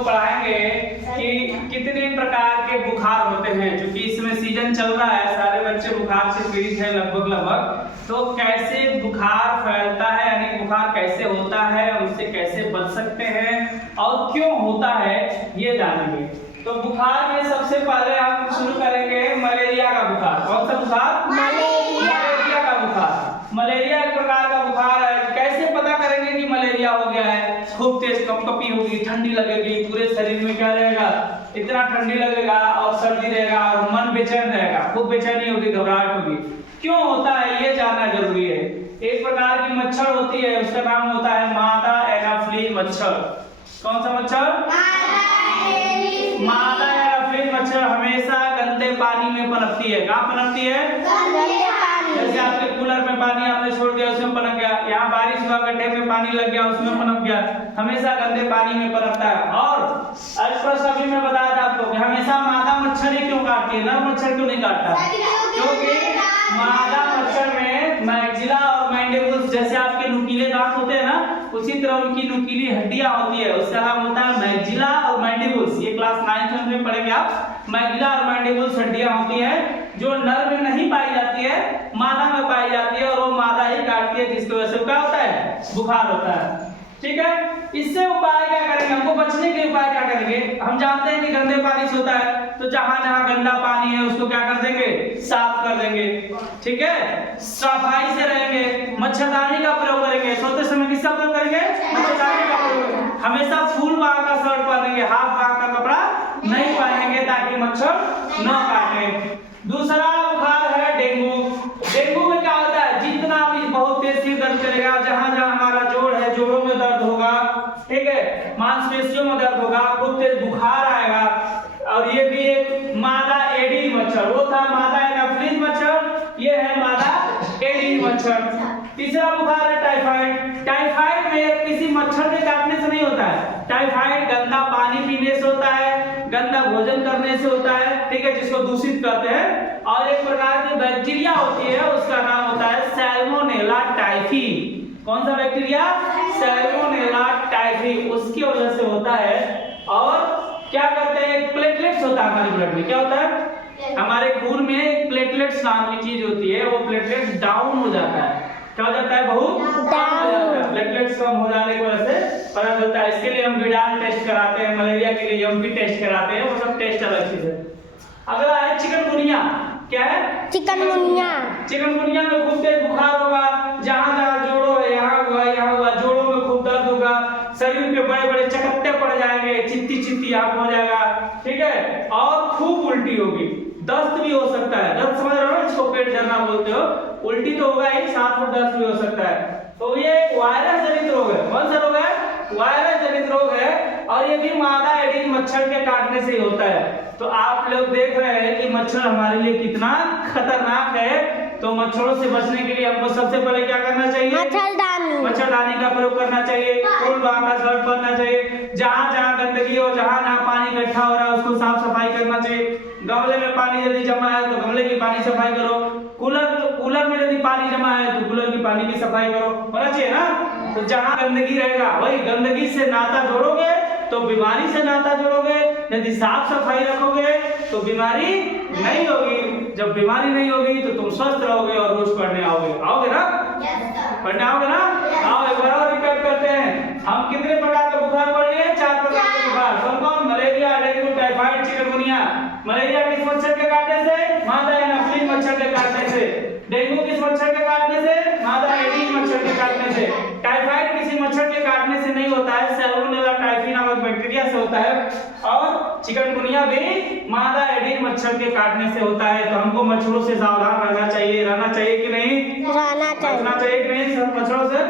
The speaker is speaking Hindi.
पढ़ाएंगे कि कितने प्रकार के बुखार होते हैं। क्योंकि इसमें सीजन चल रहा है, सारे बच्चे बुखार से पीड़ित हैं लगभग। तो कैसे बुखार फैलता है, यानी बुखार कैसे होता है, उससे कैसे बच सकते हैं और क्यों होता है, ये जानेंगे। तो बुखार में सबसे पहले हम शुरू करेंगे मलेरिया का बुखार। कौन सा बुखार? मलेरिया का बुखार। मलेरिया एक प्रकार का बुखार है। कैसे पता करेंगे कि मलेरिया हो गया है? खूब तेज कंपकपी होगी, ठंडी लगेगी, पूरे शरीर में क्या रहेगा, इतना ठंडी लगेगा और सर्दी रहेगा और मन बेचैन रहेगा, खूब बेचैनी होगी, घबराहट होगी। क्यों होता है ये जानना जरूरी है। एक प्रकार की मच्छर होती है, उसका नाम होता है मादा एनाफ्लीज मच्छर। कौन सा मच्छर? मादा एनाफ्लीज मच्छर हमेशा गंदे पानी में पनपती है। कहाँ पनपती है? गंदे पानी। जैसे आपके कूलर में पानी आपने छोड़ दिया, उसमें पनप गया। यहाँ बारिश हुआ, गड्ढे में पानी लग गया, उसमें पनप गया। हमेशा गंदे पानी में पनपता है। और अभी मैं बताया था आपको कि हमेशा मादा मच्छर ही क्यों काटती है, नर मच्छर क्यों नहीं काटता? क्योंकि मादा मच्छर में मैक्सिला और मैंडिबुल्स, जैसे आपके नुकीले दांत होते हैं ना, उसी तरह उनकी नुकीली हड्डियां होती है, उसका नाम होता है मैक्सिला और मैंडिबुल्स। ये क्लास 9th में पढ़ेंगे आप। मैक्सिला और मैंडिबुल्स हड्डियां होती हैं जो नर में नहीं पाई जाती है, मादा में पाई जाती है, और वो मादा ही काटती है, जिसकी वजह से क्या होता है? बुखार होता है। ठीक है, इससे उपाय क्या करेंगे? हमको बचने के उपाय क्या करेंगे? हम जानते हैं कि गंदे पानी से होता है, तो जहां जहां गंदा पानी है उसको क्या कर देंगे? साफ कर देंगे। ठीक है, सफाई से रहेंगे, मच्छरदानी का प्रयोग करेंगे। सोते समय किसका प्रयोग करेंगे? मच्छरदानी का प्रयोग। हमेशा फुल बाह का शर्ट पहनेंगे, हाफ बाह का कपड़ा नहीं पहनेंगे ताकि मच्छर न काटे। दूसरा बुखार है डेंगू। डेंगू में क्या होता है? जितना भी बहुत तेज सिर दर्द करेगा, जहां जहां हमारा जोड़ है, जोड़ों में दर्द होगा, ठीक है, मांसपेशियों में दर्द होगा, खूब तेज बुखार आएगा। और ये भी एक मादा एडीज मच्छर, वो था मादा एनाफ्लीज मच्छर, ये है मादा एडीज मच्छर। तीसरा बुखार है टाइफाइड। टाइफाइड में किसी मच्छर के काटने से नहीं होता है। टाइफाइड गंदा पानी पीने से होता है, गंदा भोजन करने से होता है, ठीक है, जिसको दूषित कहते हैं। और एक प्रकार की बैक्टीरिया होती है, उसका नाम होता है सैल्मोनेला टाइफी। कौन सा बैक्टीरिया? सैल्मोनेला टाइफी, उसकी वजह से होता है। और क्या करते हैं? प्लेटलेट्स होता है हमारे ब्लड में। क्या होता है? हमारे खून में प्लेटलेट्स नाम की चीज होती है, वो प्लेटलेट्स डाउन हो जाता है। क्या हो जाता है? बहुत कम हो जाता है। प्लेटलेट्स कम हो जाने की वजह से पता चलता है। इसके लिए हम विडाल टेस्ट कराते हैं, मलेरिया के लिए एमपी टेस्ट कराते हैं, वो सब टेस्ट अलग चीज है। अगला है चिकनगुनिया। क्या है? चिकनगुनिया। चिकनगुनिया में खूब तेज बुखार होगा, जहां जहां जोड़ों है, यहाँ हुआ, जोड़ों में खूब दर्द होगा, शरीर पे बड़े बड़े चकत्ते पड़ जाएंगे, चित्ती चित्ती आंख हो जाएगा, ठीक है, और खूब उल्टी होगी, दस्त भी हो सकता है। दस्त समझ रहे हो, इसको पेट झरना बोलते हो। उल्टी तो होगा ही, साथ में दस्त भी हो सकता है। तो ये वायरस जनित रोग है। कौन सा रोग है? वायरस जनित रोग है, और ये भी मादा एडीज मच्छर के काटने से ही होता है। तो आप लोग देख रहे हैं कि मच्छर हमारे लिए कितना खतरनाक है। तो मच्छरों से बचने के लिए हमको सबसे पहले क्या करना चाहिए? मच्छरदानी का प्रयोग करना चाहिए, फुल बाह का शर्ट पहनना चाहिए, जहां जहां गंदगी हो, जहां जहां पानी इकट्ठा हो रहा है उसको साफ सफाई करना चाहिए। गमले में पानी यदि जमा है तो गमले की पानी सफाई करो। कूलर में यदि पानी जमा है तो कूलर की पानी की सफाई करो, होना चाहिए ना। तो जहां गंदगी रहेगा, वही गंदगी से नाता जोड़ोगे तो बीमारी से नाता जोड़ोगे। यदि साफ सफाई रखोगे तो बीमारी नहीं होगी। जब बीमारी नहीं होगी तो तुम स्वस्थ रहोगे और रोज पढ़ने आओगे ना? पढ़ने आओगे ना? आओ, एक बार और रिकैप करते हैं। हम कितने प्रकार के बुखार पढ़ लिए? 4 प्रकार के बुखार। कौन? Malaria, dengue, typhoid, chikungunya. Malaria किस मच्छर के काटने से? मादा एनाफ्लीज मच्छर के काटने से। डेंगू किस मच्छर के काटने से? मादा एडीज मच्छर के काटने से। टाइफाइड किसी मच्छर के काटने से नहीं होता है, सैल्मोनेला टाइफी नामक बैक्टीरिया से होता है। और चिकनगुनिया भी मादा एडीज मच्छर के काटने से होता है। तो हमको मच्छरों से सावधान रहना चाहिए कि नहीं? रहना चाहिए कि नहीं सब मच्छरों से?